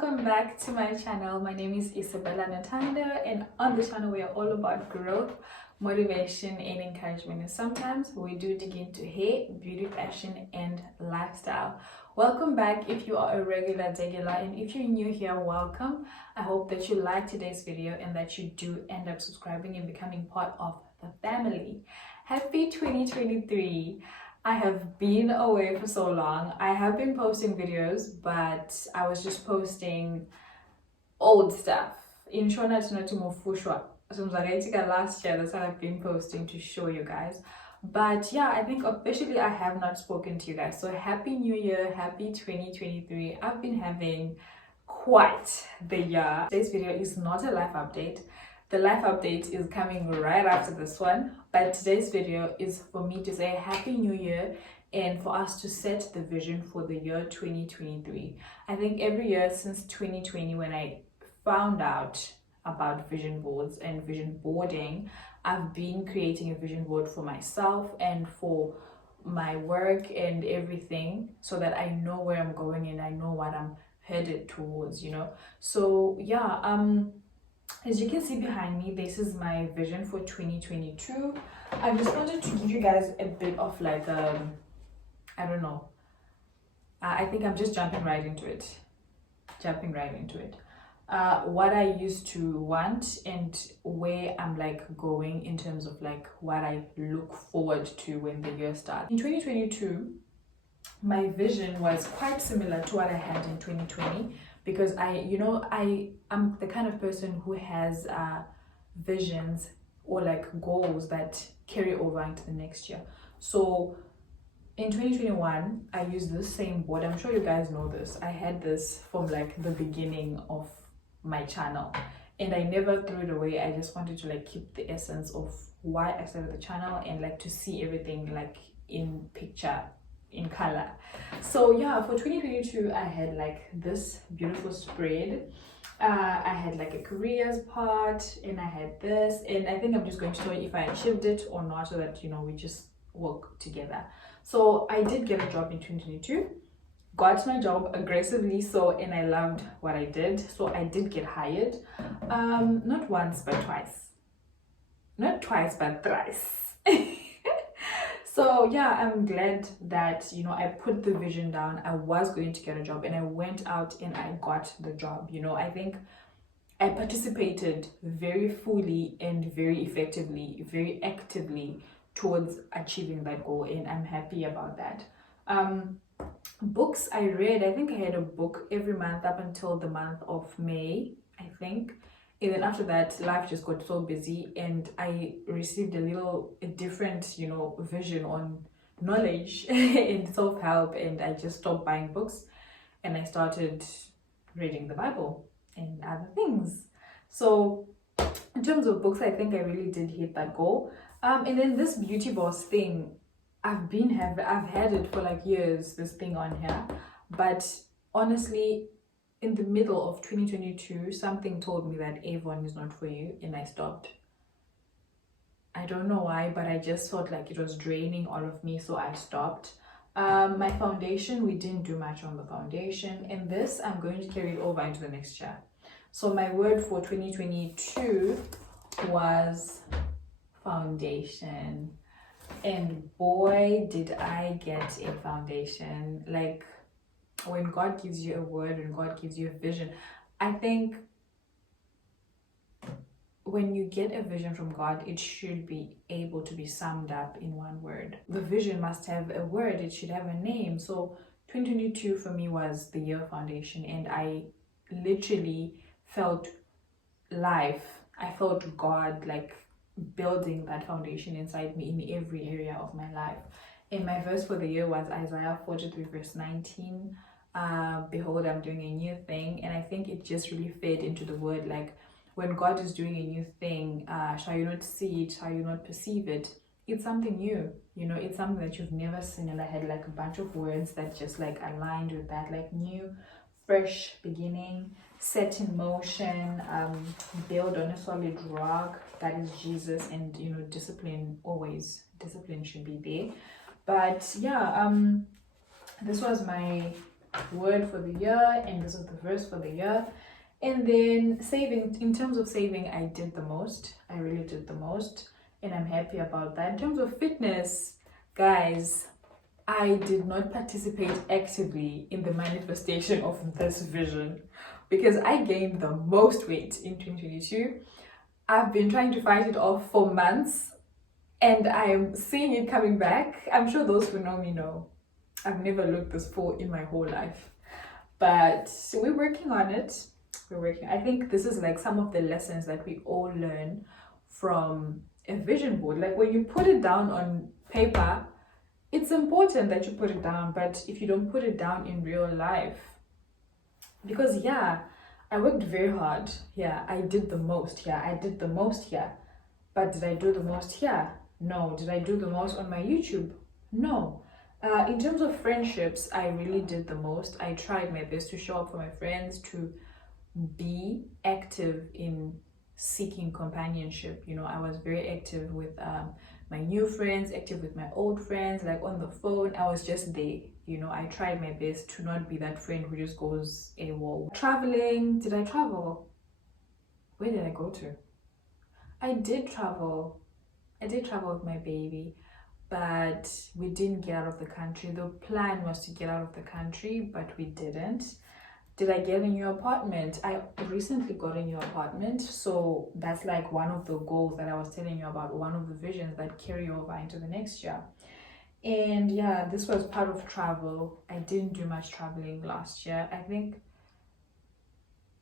Welcome back to my channel. My name is Isabella Natanda, and on the channel we are all about growth, motivation and encouragement, and sometimes we do dig into hair, beauty, fashion and lifestyle. Welcome back if you are a regular, and if you're new here, welcome. I hope that you like today's video and that you do end up subscribing and becoming part of the family. Happy 2023. I have been away for so long. I have been posting videos, but I was just posting old stuff. In Shona Tinotimufushwa. So last year, that's what I've been posting to show you guys. But yeah, I think officially I have not spoken to you guys. So happy new year, happy 2023. I've been having quite the year. Today's video is not a life update. The life update is coming right after this one, but today's video is for me to say happy new year and for us to set the vision for the year 2023. I think every year since 2020, when I found out about vision boards and vision boarding, I've been creating a vision board for myself and for my work and everything, so that I know where I'm going and I know what I'm headed towards, you know. So yeah, as you can see behind me, this is my vision for 2022. I just wanted to give you guys a bit of like I don't know, I think I'm just jumping right into it. What I used to want and where I'm like going in terms of like what I look forward to when the year starts. In 2022, my vision was quite similar to what I had in 2020, because I'm the kind of person who has visions or like goals that carry over into the next year. So in 2021, I used the same board. I'm sure you guys know this. I had this from like the beginning of my channel and I never threw it away. I just wanted to like keep the essence of why I started the channel and like to see everything like in picture, in color. So yeah, for 2022 I had like this beautiful spread. I had like a careers part and I had this, and I think I'm just going to show you if I achieved it or not, so that you know we just work together. So I did get a job in 2022, got my job aggressively so, and I loved what I did. So I did get hired, not once but twice, not twice but thrice. So yeah, I'm glad that, you know, I put the vision down. I was going to get a job and I went out and I got the job. You know, I think I participated very fully and very effectively, very actively towards achieving that goal, and I'm happy about that. Books I read, I think I had a book every month up until the month of May, I think. And then after that, life just got so busy and I received a different, you know, vision on knowledge and self-help, and I just stopped buying books and I started reading the Bible and other things. So in terms of books, I think I really did hit that goal. And then this beauty boss thing, I've had it for like years, this thing on here, but honestly, in the middle of 2022, something told me that Avon is not for you, and I stopped. I don't know why, but I just felt like it was draining all of me, so I stopped. My foundation, we didn't do much on the foundation, and this I'm going to carry it over into the next year. So my word for 2022 was foundation, and boy did I get a foundation. Like, when God gives you a word and God gives you a vision, I think when you get a vision from God, it should be able to be summed up in one word. The vision must have a word, it should have a name. So 2022 for me was the year foundation, and I literally felt life. I felt God like building that foundation inside me in every area of my life. And my verse for the year was Isaiah 43 verse 19. Behold, I'm doing a new thing. And I think it just really fed into the word, like, when God is doing a new thing, shall you not see it, shall you not perceive it? It's something new, you know, it's something that you've never seen. And I had like a bunch of words that just like aligned with that, like new, fresh beginning, set in motion, build on a solid rock, that is Jesus. And you know, discipline should be there. But yeah, this was my word for the year, and this is the verse for the year. And then saving, in terms of saving, I did the most. I really did the most, and I'm happy about that. In terms of fitness, guys, I did not participate actively in the manifestation of this vision because I gained the most weight in 2022. I've been trying to fight it off for months, and I'm seeing it coming back. I'm sure those who know me know I've never looked this full in my whole life, but we're working on it. I think this is like some of the lessons that we all learn from a vision board. Like when you put it down on paper, it's important that you put it down, but if you don't put it down in real life, because yeah, I worked very hard. Yeah, I did the most. Yeah, I did the most. Yeah, but did I do the most? Yeah, no. Did I do the most on my YouTube? No. In terms of friendships, I really did the most. I tried my best to show up for my friends, to be active in seeking companionship. You know, I was very active with my new friends, active with my old friends, like on the phone. I was just there. You know, I tried my best to not be that friend who just goes AWOL. Traveling, did I travel? Where did I go to? I did travel. I did travel with my baby, but we didn't get out of the country. The plan was to get out of the country, but we didn't. Did I get a new apartment? I recently got a new apartment, so that's like one of the goals that I was telling you about, one of the visions that carry over into the next year. And yeah, this was part of travel. I didn't do much traveling last year. I think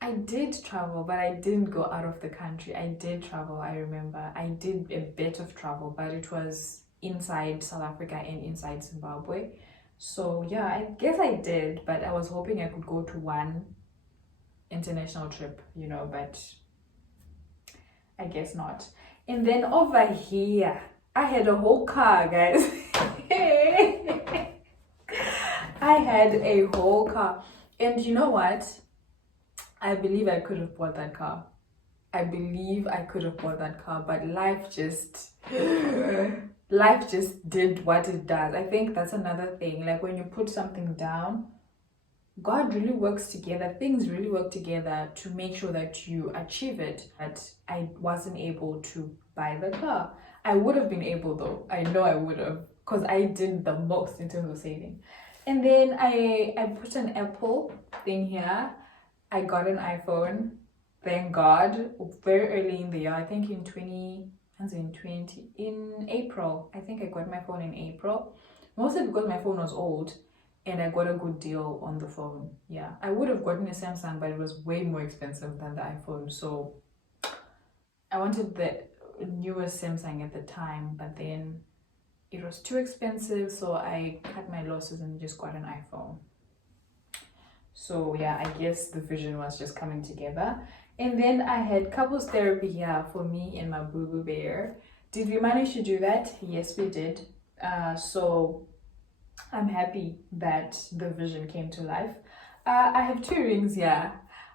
I did travel, but I didn't go out of the country. I did travel, I remember. I did a bit of travel, but it was inside South Africa and inside Zimbabwe. So yeah, I guess I did, but I was hoping I could go to one international trip, you know, but I guess not. And then over here, I had a whole car, guys. I had a whole car. And you know what? I believe I could have bought that car. I believe I could have bought that car, but life just did what it does. I think that's another thing. Like when you put something down, God really works together. Things really work together to make sure that you achieve it. But I wasn't able to buy the car. I would have been able though. I know I would have, because I did the most in terms of saving. And then I put an Apple thing here. I got an iPhone, thank God, very early in the year. I think in April. I think I got my phone in April. Mostly because my phone was old and I got a good deal on the phone. Yeah, I would have gotten a Samsung, but it was way more expensive than the iPhone. So I wanted the newest Samsung at the time, but then it was too expensive. So I cut my losses and just got an iPhone. So yeah, I guess the vision was just coming together. And then I had couples therapy here for me and my boo-boo bear. Did we manage to do that? Yes, we did. So I'm happy that the vision came to life. I have two rings here.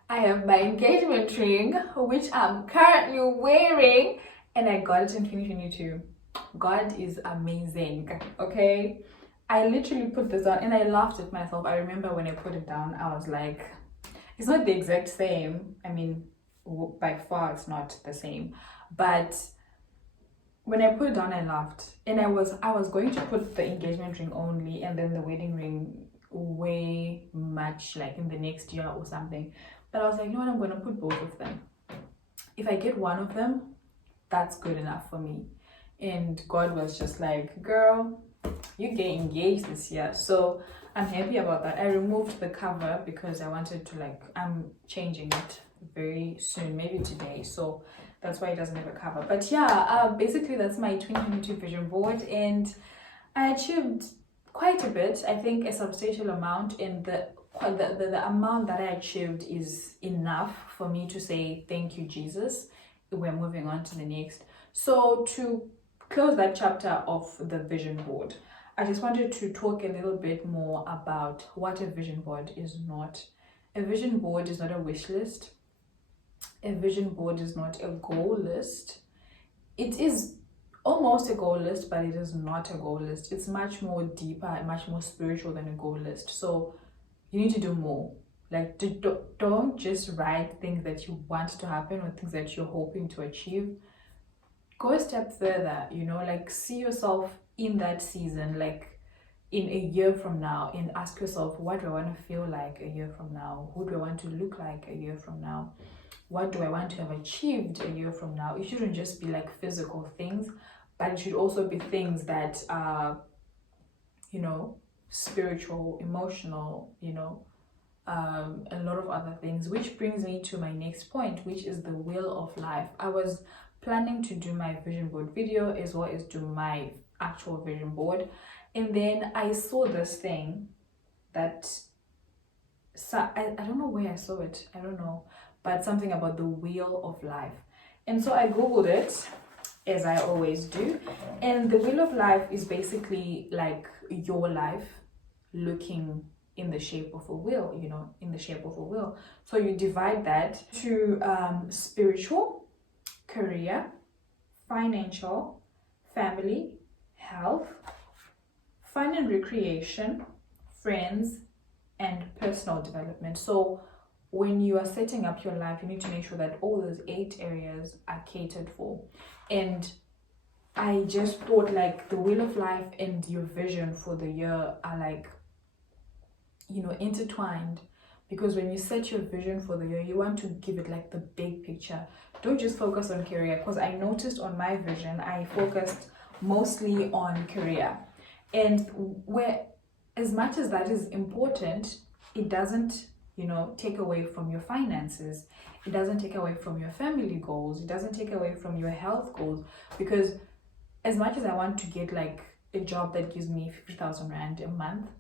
I have my engagement ring, which I'm currently wearing, and I got it in 2022. God is amazing, okay? I literally put this on and I laughed at myself. I remember when I put it down, I was like, it's not the exact same. I mean, by far it's not the same. But when I put it down, I laughed. And I was going to put the engagement ring only and then the wedding ring way much like in the next year or something. But I was like, you know what, I'm going to put both of them. If I get one of them, that's good enough for me. And God was just like, girl, you get engaged this year. So I'm happy about that. I removed the cover because I wanted to, like, I'm changing it very soon, maybe today. So that's why it doesn't have a cover. But yeah, basically that's my 2022 vision board, and I achieved quite a bit. I think a substantial amount, and the amount that I achieved is enough for me to say thank you, Jesus. We're moving on to the next. So to close that chapter of the vision board, I just wanted to talk a little bit more about what a vision board is not. A vision board is not a wish list. A vision board is not a goal list. It is almost a goal list, but it is not a goal list. It's much more deeper and much more spiritual than a goal list. So you need to do more. Like, don't just write things that you want to happen or things that you're hoping to achieve. Go a step further, you know, like see yourself in that season, like in a year from now, and ask yourself, what do I want to feel like a year from now? Who do I want to look like a year from now? What do I want to have achieved a year from now? It shouldn't just be like physical things, but it should also be things that are, you know, spiritual, emotional, you know, a lot of other things, which brings me to my next point, which is the wheel of life. I was planning to do my vision board video as well as do my actual vision board, and then I saw this thing that, so I don't know where I saw it, I don't know, but something about the wheel of life. And so I googled it, as I always do, and the wheel of life is basically like your life looking in the shape of a wheel, you know, in the shape of a wheel. So you divide that to spiritual, career, financial, family, health, fun and recreation, friends, and personal development. So when you are setting up your life, you need to make sure that all those 8 areas are catered for. And I just thought like the wheel of life and your vision for the year are like, you know, intertwined, because when you set your vision for the year, you want to give it like the big picture. Don't just focus on career, because I noticed on my vision I focused mostly on career, and where, as much as that is important, it doesn't, you know, take away from your finances, it doesn't take away from your family goals, it doesn't take away from your health goals. Because as much as I want to get like a job that gives me 50,000 rand a month,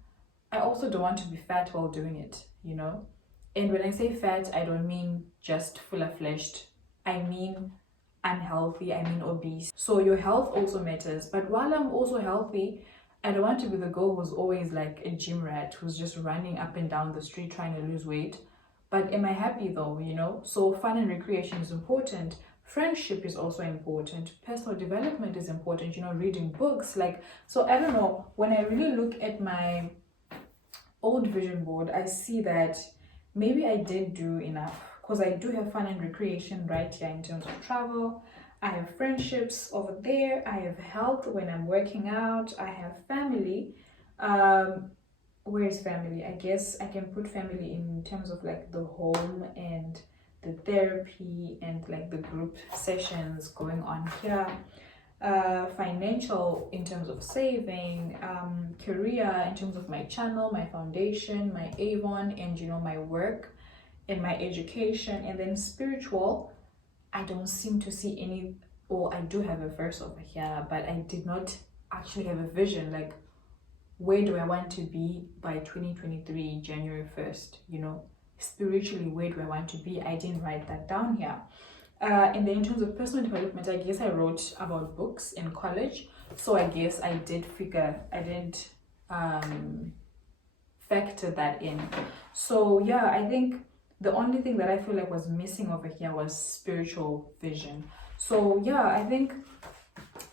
I also don't want to be fat while doing it, you know. And when I say fat, I don't mean just fuller-fleshed, I mean unhealthy, I mean obese. So your health also matters. But while I'm also healthy, I don't want to be the girl who's always like a gym rat, who's just running up and down the street trying to lose weight. But am I happy though, you know? So fun and recreation is important. Friendship is also important. Personal development is important, you know, reading books. Like, so I don't know, when I really look at my old vision board, I see that maybe I did do enough, because I do have fun and recreation right here in terms of travel. I have friendships over there, I have health when I'm working out, I have family. Where is family? I guess I can put family in terms of like the home and the therapy and like the group sessions going on here. Financial in terms of saving, career in terms of my channel, my foundation, my Avon, and you know, my work and my education. And then spiritual, I don't seem to see any, or I do have a verse over here, but I did not actually have a vision, like where do I want to be by 2023 January 1st, you know, spiritually, where do I want to be? I didn't write that down here. And then in terms of personal development, I guess I wrote about books in college, so I guess I did factor that in. So yeah, I think the only thing that I feel like was missing over here was spiritual vision. So yeah, I think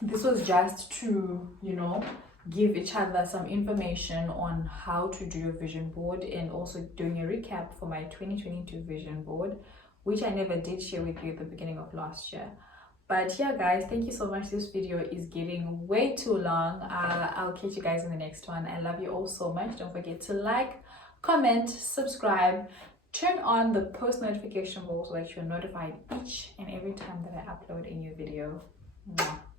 this was just to, you know, give each other some information on how to do your vision board, and also doing a recap for my 2022 vision board, which I never did share with you at the beginning of last year. But yeah guys, thank you so much. This video is getting way too long. I'll catch you guys in the next one. I love you all so much. Don't forget to like, comment, subscribe, turn on the post notification bell so that you're notified each and every time that I upload a new video. Mwah.